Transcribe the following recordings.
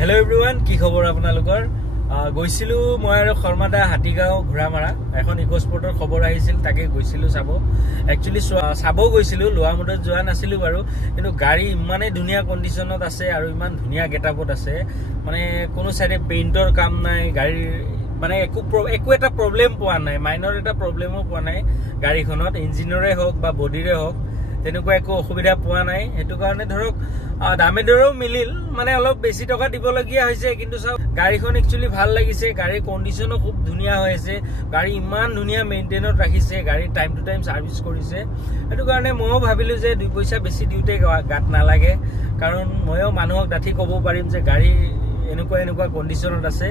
Hello everyone, কি খবৰ আপোনালোকৰ? গৈছিলো মই আৰু শৰ্মাদা হাতীগাঁও ঘোৰামাৰা এখন ইকোস্পৰ্টৰ খবৰ আহিছিল তাকে গৈছিলো চাব একচুয়ালি চাব গৈছিলো লোৱামুডত যোৱা নাছিলো বাৰু কিন্তু গাড়ী ইমানে ধুনিয়া কন্ডিশনত আছে আৰু ইমান ধুনিয়া গেটআপত আছে মানে কোনো সাইডে পেইন্টৰ কাম নাই গাড়ী মানে একো এটা প্ৰবলেম পোৱা নাই মাইনৰ এটা প্ৰবলেমো পোৱা নাই গাড়ীখনত ইঞ্জিনৰে হওক বা বডিৰে হওক তেনেকুৱা একো অসুবিধা পোৱা নাই হেতু কাৰণে ধৰক দামে দৰেও মিলিল মানে অলপ বেছি টকা দিবলগীয়া হৈছে কিন্তু সব গাড়ীখন একচুয়ালি ভাল লাগিছে গাড়ীৰ কন্ডিশনো খুব ধুনিয়া হৈছে গাড়ী ইমান ধুনিয়া মেইনটেইনত ৰাখিছে গাড়ী টাইম টু টাইম সাৰ্ভিস কৰিছে হেতু কাৰণে মইও ভাবিলো যে দুই পইচা বেছি দিউতে গাত নালাগে কাৰণ মইও মানুহক দাঠি ক'ব পাৰিম যে গাড়ী এনেকুৱা কন্ডিশনত আছে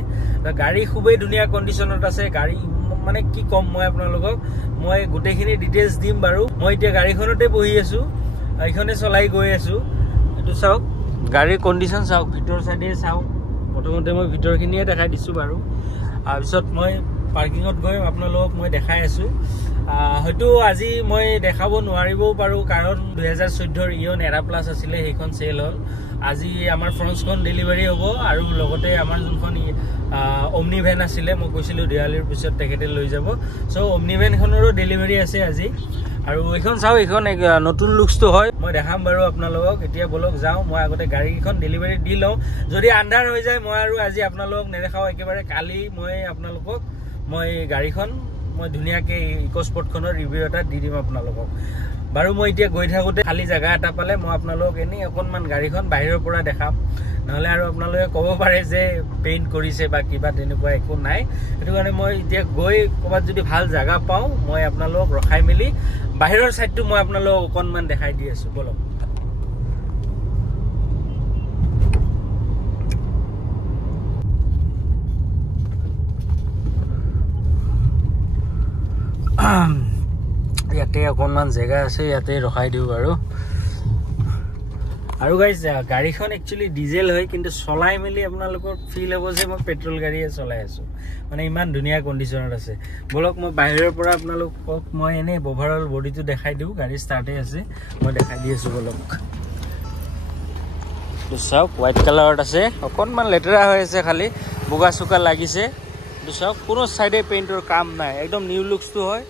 গাড়ী খুবেই ধুনিয়া কন্ডিশনত আছে গাড়ী মানে কি কম মই আপোনালোকক মই গুটেখিনি ডিটেইলছ দিম বাৰু মই এতিয়া গাড়ীখনতে বহি আছো এইখনে চলাই গৈ আছো এটো চাওক গাড়ীৰ কন্ডিশন চাওক ভিতৰ সাইডে চাওক প্ৰথমতে মই ভিতৰখিনিয়ে দেখাই দিছো বাৰু তাৰপিছত মই পাৰ্কিংত গৈ আপোনালোকক মই দেখাই আছো হয়তো আজি মই দেখাব নোৱাৰিবও পাৰো কাৰণ 2014 ৰ ইয়ন এৰা প্লাস আছিল সেইখন সেল হল আজি আমাৰ ফ্ৰন্টখন ডেলিভাৰি হ'ব আৰু লগতে আমাৰ যোনখন ওমনি ভ্যান আছিল মই কৈছিলো দিৱালীৰ পিছত তেখেতে লৈ যাব সো ওমনি ভ্যানখনৰো ডেলিভাৰি আছে আজি আৰু এইখন চাও এইখন নতুন লুকসটো হয় মই দেখাম বাৰু আপোনালোকক এতিয়া বলক যাও মই আগতে গাড়ীখন ডেলিভাৰি দি লও যদি আন্ধাৰ হৈ যায় মই আৰু আজি আপোনালোকক নেদেখাও একেবাৰে কালি মই আপোনালোকক মই গাড়ীখন মই ধুনিয়াকে ইকোস্পৰ্টখনৰ ৰিভিউ এটা দি দিম আপোনালোকক বাৰু মই এতিয়া গৈ থাকোতে খালি জায়গা এটা পালে মই আপোনালোকক এনে অকনমান গাড়ীখন বাহিৰৰ পৰা দেখাম নহলে আৰু আপোনালোকে ক'ব পাৰে যে পেইন্ট কৰিছে বা কিবা তেনেকুৱা একো নাই এটো কাৰণে মই এতিয়া গৈ ক'বাত যদি ভাল জায়গা পাও মই আপোনালোকক ৰখাই মেলি বাহিৰৰ সাইডটো মই আপোনালোকক অকনমান দেখাই দি আছো বলক ইয়াতে অকনমান জায়গা আছে ইয়াতে ৰখাই দিও বাৰু আৰু গাইস গাড়ীখন একচুয়ালি ডিজেল হয় কিন্তু চলাই মেলি আপোনালোকৰ ফিল হ'ব যে মই পেট্ৰল গাড়ীয়ে চলাই আছো মানে ইমান ধুনিয়া কন্ডিশনত আছে বলক মই বাহিৰৰ পৰা আপোনালোকক মই এনে ওভাৰঅল বডিটো দেখাই দিও গাড়ী ষ্টাৰ্টে আছে মই দেখাই দি আছো বলক তো সব হোৱাইট কালাৰত আছে অকনমান লেটেৰা হৈ আছে খালি বুগা সুকা লাগিছে তো সব কোনো সাইডে পেইন্টৰ কাম নাই একদম নিউ লুকসটো হয়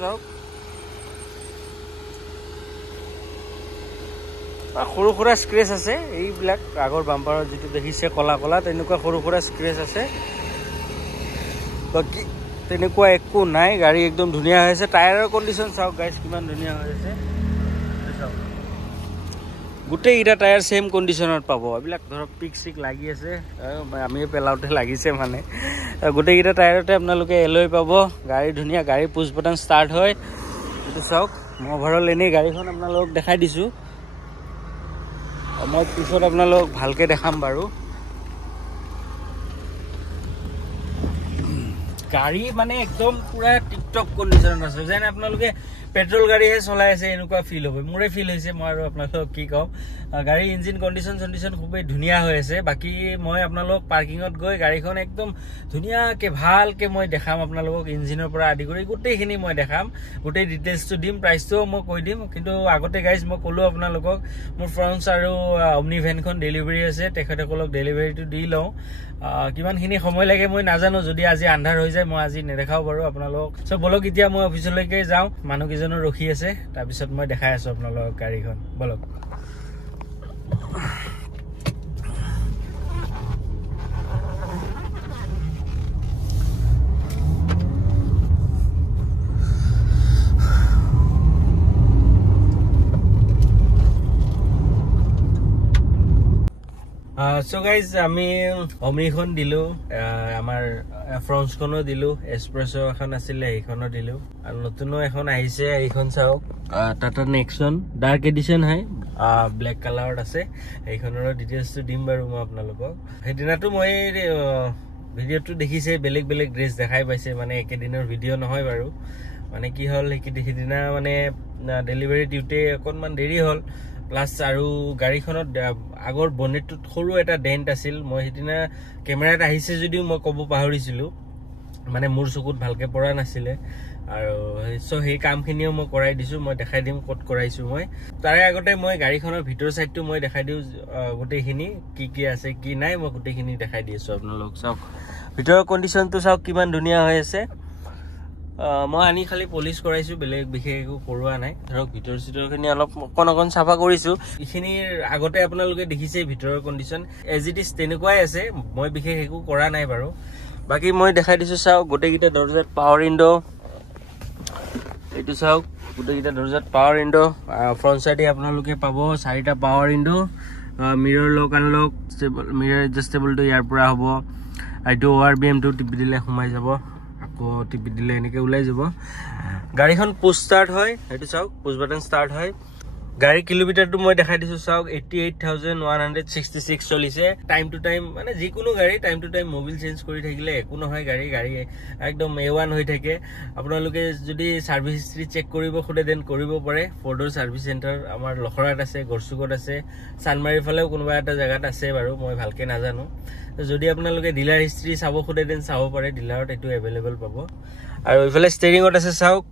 সব সৰু সৰু স্ক্ৰেচ আছে এইবিলাক আগৰ বাম্পাৰত যেটো দেখিছে কলা কলা তেনেকুৱা সৰু সৰু স্ক্ৰেচ আছে বাকি তেনেকুৱা একো নাই গাড়ী একদম ধুনিয়া হৈছে টায়াৰৰ কন্ডিশন চাওক গাইস কিমান ধুনিয়া হৈছে গুটেই ইটা টায়াৰ সেম কন্ডিশনত পাব এইবিলাক ধৰক পিক লাগি আছে আমি পেলাউতে লাগিছে মানে গুটেই ইটা টায়াৰতে আপোনালোকে এলয় পাব গাড়ী ধুনিয়া গাড়ী পুশ বটন ষ্টাৰ্ট হয় এটো চাওক মই ওভাৰঅল এনে গাড়ীখন আপোনালোকক দেখাই দিছো মই পিছত আপোনালোক ভালকে দেখাম বাৰু গাড়ী মানে একদম পুৰা টিপটপ কন্ডিশন আছে যেন আপোনালোকে পেট্ৰল গাড়ীহে চলাই আছে এনেকুৱা ফিল হ'ব মোৰে ফিল হৈছে মই আৰু আপোনালোকক কি কম গাড়ী ইঞ্জিন কন্ডিশন খুবেই ধুনিয়া হৈ আছে বাকি মই আপোনালোক পাৰ্কিংত গৈ গাড়ীখন একদম ধুনিয়াকে ভালকে মই দেখাম আপোনালোকক ইঞ্জিনৰ পৰা আদি কৰি গুটেইখিনি মই দেখাম গুটেই ডিটেইলছটো দিম প্ৰাইচটো মই কৈ দিম কিন্তু আগতে গাইস মই কলো আপোনালোকক মোৰ ফ্ৰন্টছ আৰু ওমনি ভ্যানখন ডেলিভাৰি আছে তেখেতসকলক ডেলিভাৰিটো দি লও কিমানখিনি সময় লাগে মই নাজানো যদি আজি আন্ধাৰ হৈ যায় মই আজি নেদেখাও বাৰু আপোনালোক সব বলক এতিয়া মই অফিচলৈকে যাও মানুহ কিজনৰ ৰখি আছে তাৰ পিছত মই দেখাই আছো আপোনালোকক গাড়ীখন বলক so guys আমি ওমনিখন দিলো আমাৰ ফ্ৰন্টখনো দিলো এক্সপ্ৰেছো এখন আছিল এইখনো দিলো আৰু নতুনও এখন আহিছে এইখন চাওক টাটা নেক্সন ডাৰ্ক এডিশন হয় ব্ল্যাক কালাৰত আছে এইখনৰ ডিটেইলছটো দিম বাৰু মই আপোনালোকক হেদিনাটো মই ভিডিওটো দেখিছে বেলেগ বেলেগ ড্ৰেছ দেখাই পাইছে মানে একেদিনৰ ভিডিও নহয় বাৰু মানে কি হল হেদিনা মানে ডেলিভাৰি দিউতে অকনমান দেৰি হল প্লাস আৰু গাড়ীখনত আগৰ বনেটটো সৰু এটা ডেন্ট আছিল মই হেদিনা কেমেৰাত আহিছে যদিও মই ক'ব পাহৰিছিলো মানে মোৰ চকুত ভালকে পৰা নাছিলে আৰু সো সেই কামখিনিও মই কৰাই দিছোঁ মই দেখাই দিম ক'ত কৰাইছোঁ মই তাৰে আগতে মই গাড়ীখনৰ ভিতৰ চাইডটো মই দেখাই দিওঁ গোটেইখিনি কি আছে কি নাই মই গোটেইখিনি দেখাই দি আছোঁ আপোনালোক চাওক ভিতৰৰ কণ্ডিশ্যনটো চাওক কিমান ধুনীয়া হৈ আছে মই আনি খালি পলিচ কৰাইছোঁ বেলেগ বিশেষ একো কৰোৱা নাই ধৰক ভিতৰ চিটৰখিনি অলপ অকণ চাফা কৰিছোঁ এইখিনিৰ আগতে আপোনালোকে দেখিছে ভিতৰৰ কণ্ডিশ্যন এজ ইট ইজ তেনেকুৱাই আছে মই বিশেষ একো কৰা নাই বাৰু বাকী মই দেখাই দিছোঁ চাওক গোটেইকেইটা দৰ্জাত পাৱাৰ উইণ্ডো এইটো চাওক গোটেইকেইটা দৰ্জাত পাৱাৰ উইণ্ডো ফ্ৰণ্ট চাইডে আপোনালোকে পাব 4টা পাৱাৰ উইণ্ডো মিৰৰ লক আনলক মিৰৰ এডজাষ্টেবলটো ইয়াৰ পৰা হ'ব এইটো ORBM-টো টিপি দিলে সোমাই যাব আকৌ টিপি দিলে এনেকৈ ওলাই যাব গাড়ীখন পুছ ষ্টাৰ্ট হয় এইটো চাওক পুছ বাটন ষ্টাৰ্ট হয় গাড়ী কিলোমিটাৰটো মই দেখাই দিছোঁ চাওক 88,166 চলিছে টাইম টু টাইম মানে যিকোনো গাড়ী time to time Mobil change কৰি থাকিলে একো নহয় গাড়ী একদম A1 হৈ থাকে আপোনালোকে যদি ছাৰ্ভিচ হিষ্ট্ৰী চেক কৰিব খোজে দেন কৰিব পাৰে ফৰ্ডৰ ছাৰ্ভিচ চেণ্টাৰ আমাৰ লখৰাত আছে গড়চুকত আছে চানমাৰীৰ ফালেও কোনোবা এটা জেগাত আছে বাৰু মই ভালকৈ নাজানো যদি আপোনালোকে ডিলাৰ হিষ্ট্ৰী চাব খোজে দেন চাব পাৰে ডিলাৰত এইটো এভেইলেবল পাব আৰু ইফালে ষ্টেৰিঙত আছে চাওক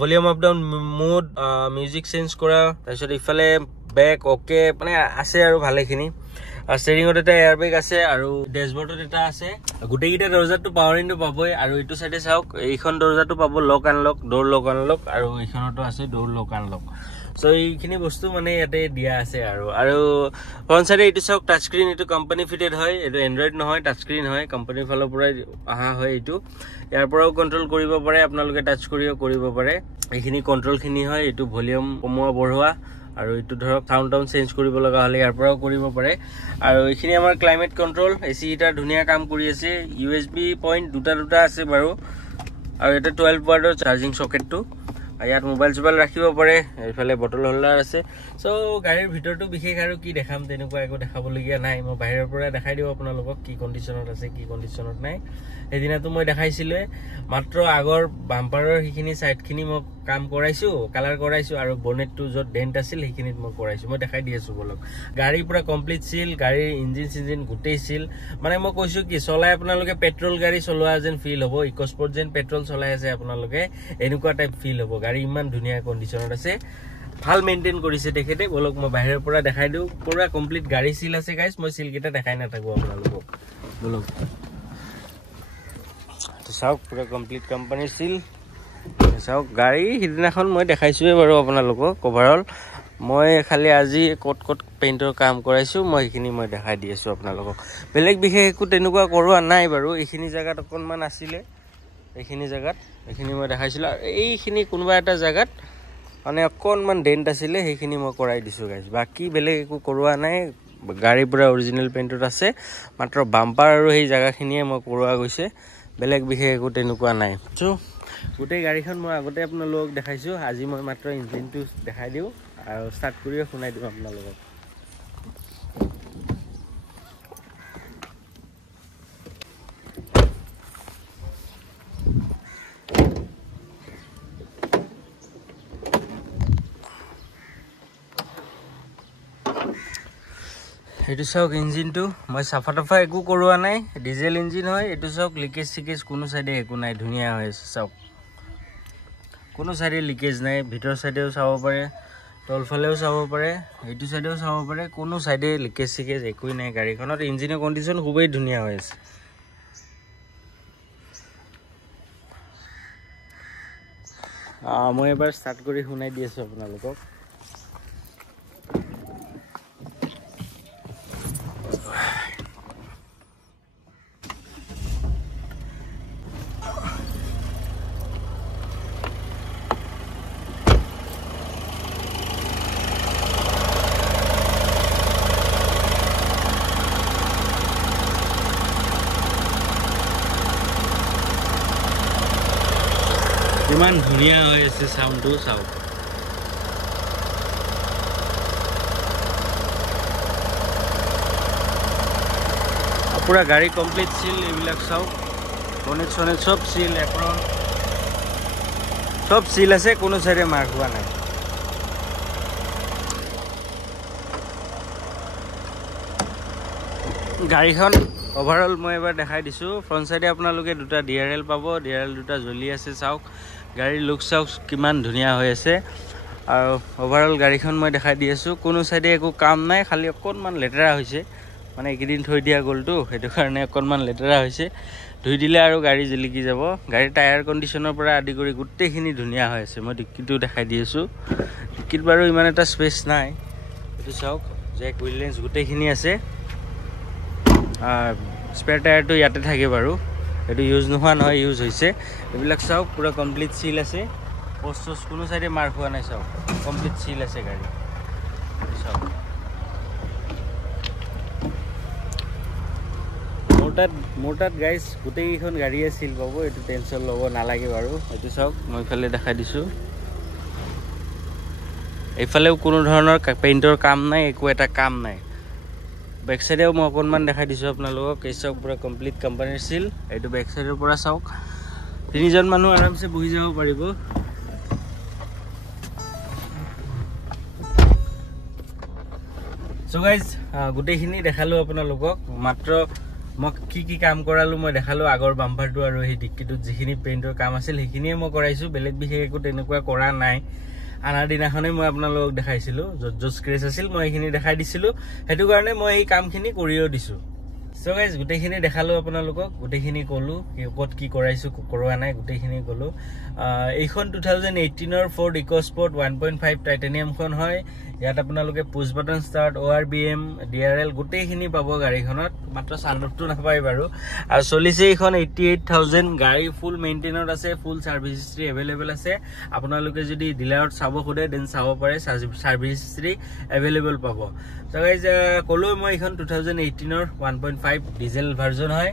volume up down mode music change কৰা তাৰপিছত ইফালে বেক অ'কে মানে আছে আৰু ভালেখিনি ষ্টেৰিঙত এটা এয়াৰবেগ আছে আৰু ডেছবৰ্ডত এটা আছে গোটেইকেইটা দৰ্জাটো পাৱাৰ উইণ্ডো পাবই আৰু এইটো চাইডে চাওক এইখন দৰ্জাটো পাব লক আনলক ডোৰ লক আনলক আৰু এইখনতো আছে ডোৰ লক আনলক সো এইখিনি বস্তু মানে ইয়াতে দিয়া আছে আৰু ফ্ৰণ্ট চাইডে এইটো চাওক টাচ স্ক্ৰীন এইটো কোম্পানী ফিটেড হয় এইটো এণ্ড্ৰইড নহয় টাচ স্ক্ৰীন হয় কোম্পানীৰ ফালৰ পৰাই অহা হয় এইটো ইয়াৰ পৰাও কণ্ট্ৰল কৰিব পাৰে আপোনালোকে টাচ কৰিও কৰিব পাৰে এইখিনি কণ্ট্ৰলখিনি হয় এইটো ভলিউম কমোৱা বঢ়োৱা আৰু এইটো ধৰক সাউণ্ড চেঞ্জ কৰিব লগা হ'লে ইয়াৰ পৰাও কৰিব পাৰে আৰু এইখিনি আমাৰ ক্লাইমেট কণ্ট্ৰল এচি হিটাৰ ধুনীয়া কাম কৰি আছে USB পইণ্ট দুটা আছে বাৰু আৰু এটা 12 ৱাটৰ চাৰ্জিং সকেটটো ইয়াত মোবাইল চোবাইল ৰাখিব পাৰে এইফালে বটল হোল্ডাৰ আছে সো গাড়ীৰ ভিতৰটো বিশেষ আৰু কি দেখাম তেনেকুৱা একো দেখাবলগীয়া নাই মই বাহিৰৰ পৰা দেখাই দিওঁ আপোনালোকক কি কণ্ডিশ্যনত আছে কি কণ্ডিশ্যনত নাই সেইদিনাতো মই দেখাইছিলোঁ মাত্ৰ আগৰ বাম্পাৰৰ সেইখিনি ছাইডখিনি মই কাম কৰাইছোঁ কালাৰ কৰাইছোঁ আৰু বনেটটো য'ত ডেণ্ট আছিল সেইখিনিত মই কৰাইছোঁ মই দেখাই দি আছোঁ বলক গাড়ী পূৰা কমপ্লিট চিল গাড়ীৰ ইঞ্জিন গোটেই চিল মানে মই কৈছোঁ কি চলাই আপোনালোকে পেট্ৰল গাড়ী চলোৱা যেন ফিল হ'ব ইক'স্পৰ্ট যেন পেট্ৰল চলাই আছে আপোনালোকে এনেকুৱা টাইপ ফিল হ'ব গাড়ী ইমান ধুনীয়া কণ্ডিশ্যনত আছে ভাল মেইনটেইন কৰিছে তেখেতে বলক মই বাহিৰৰ পৰা দেখাই দিওঁ পুৰা কমপ্লিট গাড়ী চিল আছে গাইজ মই চিলকেইটা দেখাই নাথাকোঁ আপোনালোকক বলক চাওক পুৰা কমপ্লিট কোম্পানীৰ চিল চাওক গাড়ী সিদিনাখন মই দেখাইছোঁৱে বাৰু আপোনালোকক কভাৰঅল মই খালি আজি ক'ত পেইণ্টৰ কাম কৰাইছোঁ মই সেইখিনি মই দেখাই দি আছোঁ আপোনালোকক বেলেগ বিশেষ একো তেনেকুৱা কৰোৱা নাই বাৰু এইখিনি জেগাত অকণমান আছিলে এইখিনি মই দেখাইছিলোঁ আৰু এইখিনি কোনোবা এটা জেগাত মানে অকণমান ডেণ্ট আছিলে সেইখিনি মই কৰাই দিছোঁ গাইজ বাকী বেলেগ একো কৰোৱা নাই গাড়ী পূৰা অৰিজিনেল পেইণ্টত আছে মাত্ৰ বাম্পাৰ আৰু সেই জেগাখিনিয়ে মই কৰোৱা গৈছে বেলেগ বিশেষ একো তেনেকুৱা নাই চ' গোটেই গাড়ীখন মই আগতে আপোনালোকক দেখাইছোঁ আজি মই মাত্ৰ ইঞ্জিনটো দেখাই দিওঁ আৰু ষ্টাৰ্ট কৰিও শুনাই দিওঁ আপোনালোকক এইটো চাওক ইঞ্জিনটো মই চাফা টাফা একো কৰোৱা নাই ডিজেল ইঞ্জিন হয় এইটো চাওক লিকেজ চিকেজ কোনো চাইডে একো নাই ধুনীয়া হৈ আছে চাওক কোনো চাইডে লিকেজ নাই ভিতৰ চাইডেও চাব পাৰে তলফালেও চাব পাৰে এইটো চাইডেও চাব পাৰে কোনো চাইডে লিকেজ চিকেজ একোই নাই গাড়ীখনত ইঞ্জিনৰ কণ্ডিশ্যন খুবেই ধুনীয়া হৈ আছে মই এবাৰ ষ্টাৰ্ট কৰি শুনাই দি আছোঁ আপোনালোকক ইমান ধুনীয়া হৈ আছে সাউন্ডটো চাওক পুৰা গাড়ী কমপ্লিট চিল এইবিলাক চাওক বনেট চনেট সব চিল এপ্ৰন সব চিল আছে কোনো চাইডে মাৰ্ক হোৱা নাই গাড়ীখন ওভাৰঅল মই এবাৰ দেখাই দিছোঁ ফ্ৰণ্ট সাইডে আপোনালোকে দুটা DRL পাব DRL দুটা জ্বলি আছে চাওক গাড়ীৰ লুক চাওক কিমান ধুনীয়া হৈ আছে আৰু ওভাৰঅল গাড়ীখন মই দেখাই দি আছোঁ কোনো চাইডে একো কাম নাই খালি অকণমান লেতেৰা হৈছে মানে এইকেইদিন থৈ দিয়া গ'লতো সেইটো কাৰণে অকণমান লেতেৰা হৈছে ধুই দিলে আৰু গাড়ী জিলিকি যাব গাড়ীৰ টায়াৰ কণ্ডিশ্যনৰ পৰা আদি কৰি গোটেইখিনি ধুনীয়া হৈ আছে মই ডিক্কিটো দেখাই দি আছোঁ ডিক্কিত বাৰু ইমান এটা স্পেচ নাই এইটো চাওক জেক হুইল লেন্স গোটেইখিনি আছে স্পেয়াৰ টায়াৰটো ইয়াতে থাকে বাৰু এইটো ইউজ নোহোৱা নহয় ইউজ হৈছে এইবিলাক চাওক পুৰা কমপ্লিট চিল আছে পোষ্ট কোনো চাইডে মাৰ্ক হোৱা নাই চাওক কমপ্লিট চিল আছে গাড়ী চাওক মোৰ তাত গাইজ গোটেইকেইখন গাড়ীয়ে চিল পাব এইটো টেনশ্যন ল'ব নালাগে বাৰু এইটো চাওক মই ইফালে দেখাই দিছোঁ এইফালেও কোনো ধৰণৰ পেইণ্টৰ কাম নাই একো এটা কাম নাই বেক চাইডেও মই অকণমান দেখাই দিছোঁ আপোনালোকক এই চাওক পুৰা কমপ্লিট কোম্পানীৰ চিল এইটো বেক চাইডৰ পৰা চাওক 3জন মানুহ আৰামছে বহি যাব পাৰিব সো গাইজ গোটেইখিনি দেখালোঁ আপোনালোকক মাত্ৰ মই কি কাম কৰালো মই দেখালোঁ আগৰ বাম্পাৰটো আৰু সেই ডিক্কিটোত যিখিনি পেইণ্টৰ কাম আছিল সেইখিনিয়ে মই কৰাইছোঁ বেলেগ বিশেষ একো তেনেকুৱা কৰা নাই আনাৰ দিনাখনেই মই আপোনালোকক দেখাইছিলোঁ য'ত স্ক্ৰেচ আছিল মই এইখিনি দেখাই দিছিলোঁ সেইটো কাৰণে মই এই কামখিনি কৰিও দিছোঁ সো গাইজ গোটেইখিনি দেখালোঁ আপোনালোকক গোটেইখিনি ক'লোঁ ক'ত কি কৰাইছোঁ কৰোৱা নাই গোটেইখিনি ক'লোঁ এইখন 2018ৰ ফৰ্ড ইক'স্পৰ্ট 1.5 টাইটেনিয়ামখন হয় ইয়াত আপোনালোকে পুছ বাটন ষ্টাৰ্ট ORBM DRL গোটেইখিনি পাব গাড়ীখনত মাত্ৰ চানৰুফটো নাপায় বাৰু আৰু চলিছে এইখন 88,000 গাড়ী ফুল মেইনটেইনত আছে ফুল ছাৰ্ভিচ হিষ্ট্ৰী এভেইলেবল আছে আপোনালোকে যদি ডিলাৰত চাব খোজে দেন চাব পাৰে ছাৰ্ভিচ হিষ্ট্ৰী এভেইলেবল পাব সো গাইজ ক'লোঁ মই এইখন 2018ৰ 1.5 ডিজেল ভাৰ্জন হয়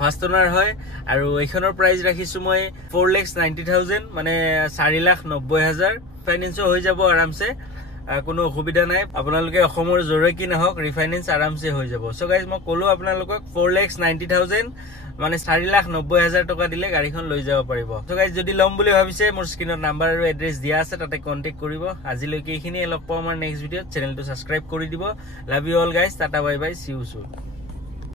ফাৰ্ষ্ট ওনাৰ হয় আৰু এইখনৰ প্ৰাইচ ৰাখিছোঁ মই 4,90,000 মানে 4,90,000 ফাইনেন্সো হৈ যাব আৰামছে কোনো অসুবিধা নাই আপোনালোকে অসমৰ জৰে কি নহওক ৰিফাইনেন্স আৰামছে হৈ যাব সো গাইজ মই ক'লোঁ আপোনালোকক 4,90,000 মানে 4,90,000 টকা দিলে গাড়ীখন লৈ যাব পাৰিব সো গাইজ যদি ল'ম বুলি ভাবিছে মোৰ স্ক্ৰীনত নাম্বাৰ আৰু এড্ৰেছ দিয়া আছে তাতে কণ্টেক্ট কৰিব আজিলৈকে এইখিনিয়ে লগ পাওঁ আমাৰ নেক্সট ভিডিঅ'ত চেনেলটো ছাবস্ক্ৰাইব কৰি দিব love you all guys tata bye bye C you soon